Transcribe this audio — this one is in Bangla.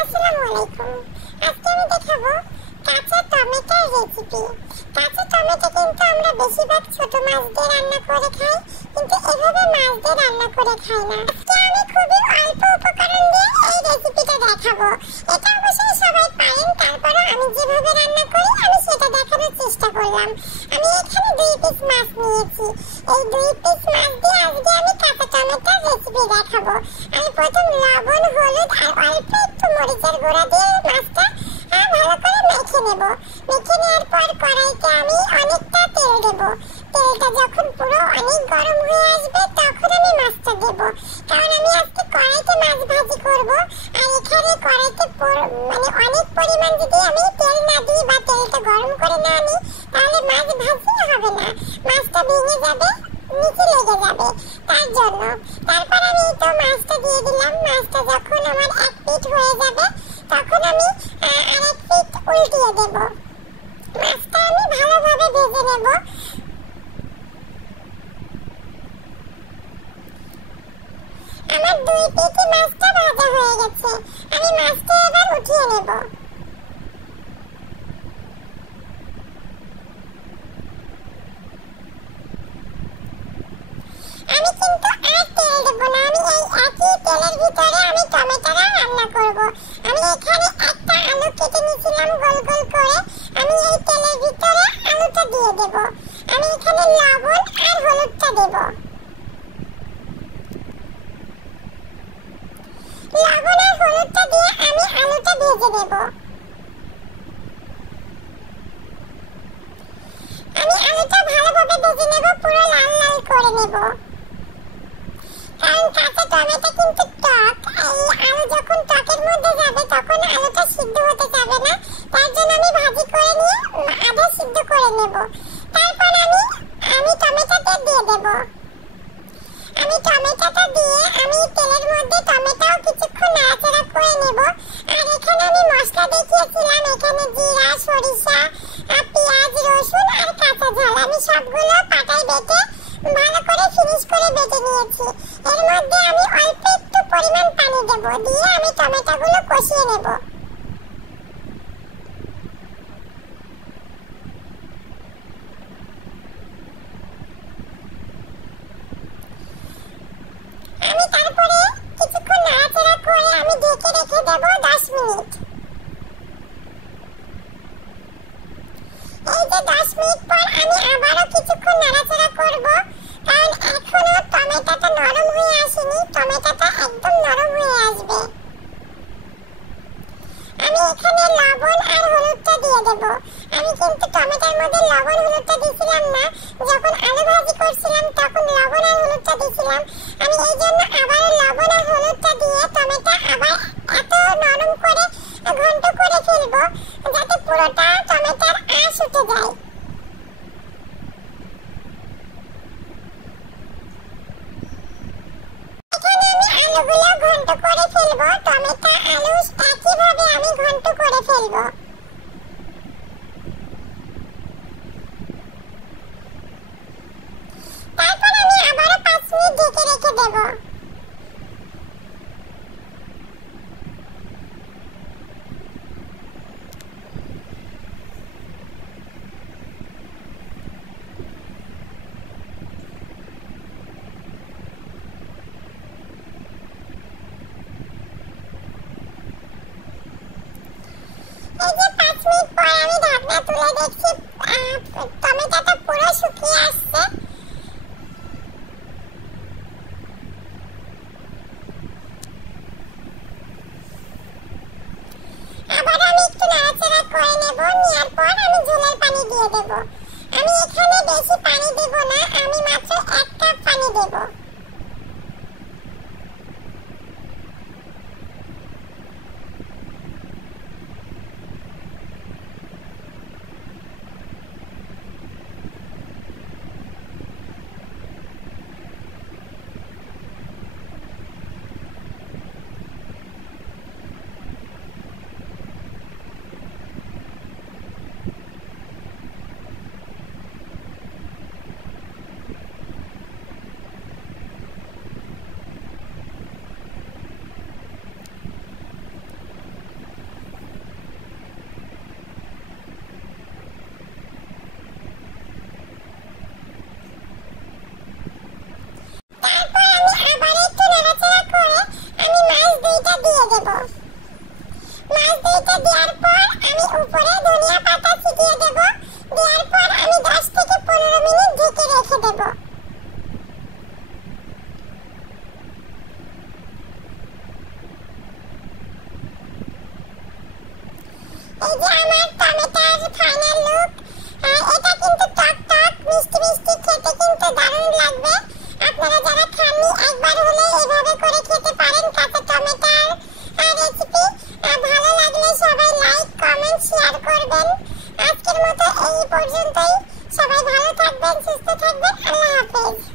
আসসালামু আলাইকুম। আজকে আমি দেখাবো কাঁচা টমেটোর রেসিপি। কাঁচা টমেটো কিন্তু আমরা বেশিরভাগ ছোট মাছ দিয়ে রান্না করে খাই, কিন্তু এভাবে মাছ দিয়ে রান্না করে খাই না। আজকে আমি খুবই অল্প উপকরণ দিয়ে এই রেসিপিটা দেখাবো। এটা অবশ্যই সবাই পারেন, তারপরে আমি যেভাবে রান্না করি আমি সেটা দেখানোর চেষ্টা করলাম। আমি এখানে 2 পিস মাছ নিয়েছি। এই 2 পিস মাছ দিয়ে আজকে আমি কাঁচা টমেটোর রেসিপি দেখাবো। আমি প্রথম লবণ, হলুদ আর অল্প একটু মরিচের গুঁড়া দিয়ে মাছটা ভালো করে মেখে নেব। মেখে নেওয়ার পর কড়াইতে আমি অনেকটা তেল দেব। তেলটা যখন পুরো অনেক গরম হয়ে আসবে তখন আমি মাছটা দেব, কারণ আমি আজকে কড়াইতে মাছ ভাজি করব। আর এখানে কড়াইতে অনেক পরিমাণ যদি আমি তেল না দিই বা তেলটা গরম করে না নিই তাহলে মাছ ভাজি হবে না, মাছটা ভেঙে যাবে, নিচে লেগে যাবে। তার জন্য তারপর আমি তো মাছটা দিয়ে দিলাম। মাছটা যখন আমার এক পিঠ হয়ে যাবে তখন আমি আরেক পিঠ উল্টিয়ে দেব। মাছটা আমি ভালোভাবে ভেজে নেব। আমার 2 পিঠে মাছটা ভাজা হয়ে গেছে। আমি মাছটা এবার উঠিয়ে নেব। আমি কিন্তু আর তেল দেব না, আমি এই একই তেলের ভিতরে আমি টমেটোটা রান্না করব। আমি এখানে একটা আলু কেটে নিয়েছিলাম গোল গোল করে। আমি এই তেলের ভিতরে আলুটা দিয়ে দেব। আমি এখানে লবণ আর হলুদটা দেব। লবণ আর হলুদটা দিয়ে আমি আলুটা ভেজে নেব। আমি আলুটা ভালোভাবে ভেজে নেব, পুরো লাল লাল করে নেব। কারণ কাঁচা টমেটো কিন্তু টক, এই আলু যখন টকের মধ্যে যাবে তখন আলুটা সিদ্ধ হতে যাবে না। তার জন্য আমি ভাজি করে নিয়ে আধা সিদ্ধ করে নেব। তারপর আমি টমেটোটা দিয়ে দেব। আমি টমেটোটা দিয়ে আমি তেলের মধ্যে টমেটোও কিছুক্ষণ নাড়াচাড়া করে নেব। আর এখানে আমি মশলা দেখিয়েছিলাম, এখানে জিরা, সরিষা, পেঁয়াজ, রসুন আর কাঁচা ঝাল আমি সবগুলো পাটায় বেটে ভালো করে ফিনিশ করে বেটে নিয়েছি। এর মধ্যে আমি অল্প একটু পরিমাণ পানি দেব, দিয়ে আমি টমেটোগুলো কষিয়ে নেব। আমি তারপরে কিছুক্ষণ নাড়াচাড়া করে আমি ঢেকে রেখে দেব 10 মিনিট। এই যে 10 মিনিট পর আমি আবারও কিছুক্ষণ নাড়াচাড়া করব, কারণ এখনো টমেটোটা নরম হয়ে আসেনি। টমেটোটা একদম নরম হয়ে আসবে। আমি এখানে লবণ আর হলুদটা দিয়ে দেব। আমি কিন্তু টমেটোর মধ্যে লবণ হলুদটা দিয়েছিলাম না, যখন আলু ভাজি করছিলাম তখন লবণ আর হলুদটা দিয়েছিলাম। আমি এই জন্য আবার লবণ আর হলুদটা দিয়ে টমেটো আবার এত নরম করে ঘন্ট করে ফেলবো যাতে পুরোটা টমেটোর আঁশ উঠে যায়। এখানে আমি আলুগুলো ঘন্ট করে ফেলবো, টমেটো আলু একইভাবে আমি ঘন্ট করে ফেলবো। তারপর আমি আবারও 5 মিনিট ঢেকে রেখে দেব। এই যে 5 মিনিট পর আমি ঢাকনা তুলে দেখছি টমেটোটা পুরো শুকিয়ে আসছে। আবার আমি একটু নাড়াচাড়া করে নেব। নেওয়ার পর আমি ঝোলের পানি দিয়ে দেব। আমি এখানে বেশি পানি দেব না, আমি মাত্র 1 কাপ পানি দেব। এই যে আমার টমেটোর ফাইনাল লুক। এটা কিন্তু টক টক মিষ্টি মিষ্টি, খেতে কিন্তু দারুণ লাগবে। আপনারা যারা খাননি একবার হলে এভাবে করে খেতে পারেন কাঁচা টমেটোর রেসিপি। ভালো লাগলে সবাই লাইক কমেন্ট শেয়ার করবেন। আজকের মতো এই পর্যন্তই। সবাই ভালো থাকবেন, সুস্থ থাকবেন। আল্লাহ হাফেজ।